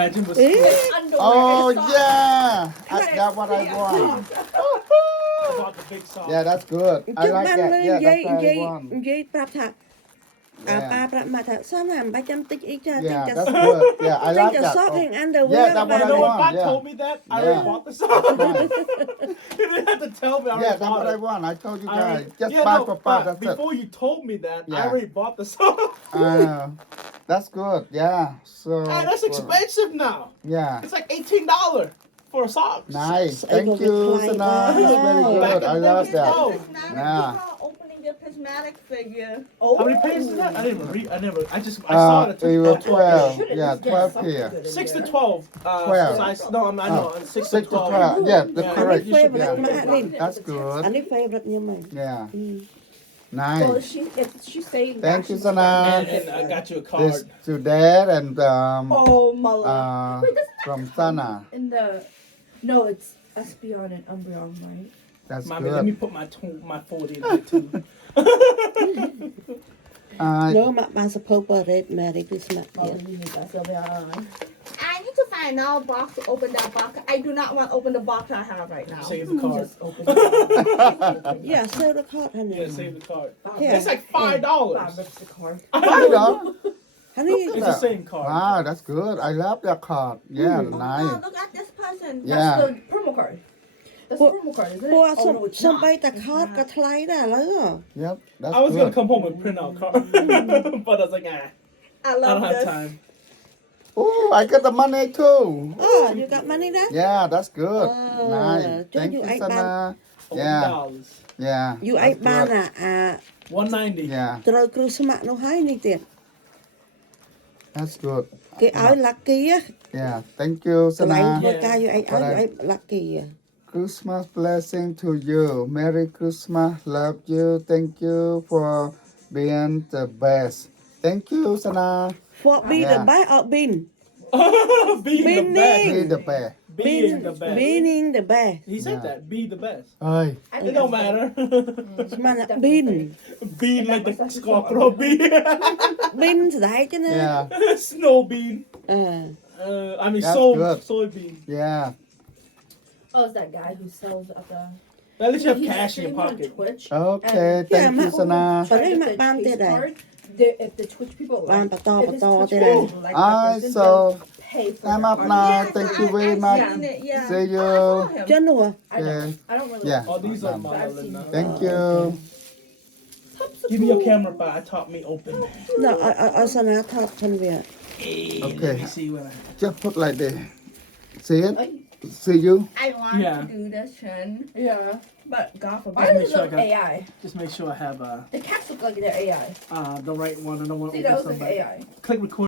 Imagine was underwear. Oh and socks. yeah, I got what I want. about the big song. Yeah, that's good. I ជិះ like បាន that. លើ Yeah, និយាយ that's និ what យាយ I want. និយាយប្រាប់ថាអា Yeah. ប៉ាប្រាប់ម៉ាក់ថាសំណាមិនបាច់ចាំតិចអីចាទិញ Yeah, តែ that's good. Yeah, I ទិញ like តែ that. សក់ Oh, ឯង underwear Yeah, that's បា what ន I You know, if want. I Yeah. told me that, I Yeah. already bought the song. You didn't have to tell me. I already Yeah, that's bought what I it. want. I told you I guys. already- Just yeah, buy no, for but part. That's it. before you told me that, I Yeah. already bought the song. That's good. Yeah. So. Hey, that's expensive now. Yeah. It's like $18 for a sock. Nice. I Thank go you, with Sana. Clyde. That's very Wow. good. I love that. Oh. Prismatic. Yeah. People are opening their prismatic figure. How many pairs is that? I didn't even read. I saw it. It was 12. Should've Yeah, just done 12 something here. good in 6 to there. 12. 12. Size, no, I know. 6 6 to to 12. 12. Yeah, the Yeah. correct. You should be favorite able to Matt get Lin. it. That's អា good. នេះ favorite ខ្ញុំហ៎ Yeah. So Nice. she saved. Thank you, actually Sana. And I got you a card. This to Dad and Oh my lord. Wait, doesn't that from come Sana. in the? No, it's Espeon and Umbreon, right? That's Mommy, let me good. put my 40 in there too. No ម៉ាក់បានសភៅ parade Merry Christmas Oh, ទៀត you need that Sylveon. I need to find out box to open that box. I do not want to open the box I have right now. Save the card. Just open it. Yeah sell the card ហ្នឹង Yeah, save the card. Yeah. It's like $5. Bob rips the card. $5? ហើយនេះ It's the same card. Wow, that's good. I love that card. Yeah, Oh, nice. look at this person. Yeah. That's the promo card. That's the promo card, isn't it? ពួក Oh, no, it's សំ not. បីតែ card ក៏ថ្លៃដែរឥឡូវ Yep, that's I was good. gonna come home and print out card, but I was like, I I love don't have this. time. Oh, I got the money too. Oh you got money there Yeah, that's good. Oh, Nice. cho Thank you you, ate Sana. $40. Yeah. Yeah. you that's ឯងបាន good. អា $190. Yeah, ត្រូវគ្រូស្មាក់នោះហើយនេះទៀត that's good. គេឲ្យ lucky ណា Yeah, thank you, កន្លែង Sana. ធ្វើការយកឯងឲ្យ What I- ឲ្យ lucky Christmas blessing to you. Merry Christmas. Love you. Thank you for being the best. Thank you, Sana. for be the Yeah. best or being Being the best. Be the best. Being the best. being the best He said Yeah. that. Be the best. Ơi. It don't matter. ស្មានថា being Bean like the scorpion bean. being ស្ដាយចឹងណា Yeah. Snow bean. អឺ I mean That's good. soybean. Yeah. Oh, it's that guy who sells at the. At least you have He's cash in your streaming on pocket. Twitch. Okay. And Thank you, Yeah, Sana. But Try they to might get the ban Chase it, card. If the Twitch people Ban like,បន្ត if បន្ត his Twitch ទៀត people like that Alright, person, so they'll pay for I'm their up card. now. Yes, Thank you very I've much. seen it, yeah. See Oh, you. I saw him. ចឹងនោះ I don't. Okay. I don't really. Yeah. Oh, these are Done. my I've seen Lena. Thank you. Give me your camera, but I taught me open. ដល់ឲ្យសនាថតផងវា Hey, Okay. Let me see what I. Just put like this. See it? Ay. See you? I want Yeah. to do this, Chen. Yeah. But God forbid. Just Why make does it sure I look got- AI? Just make sure I have The cats look like they're AI. the right one. I don't want to See, open those look somebody. AI. Click record.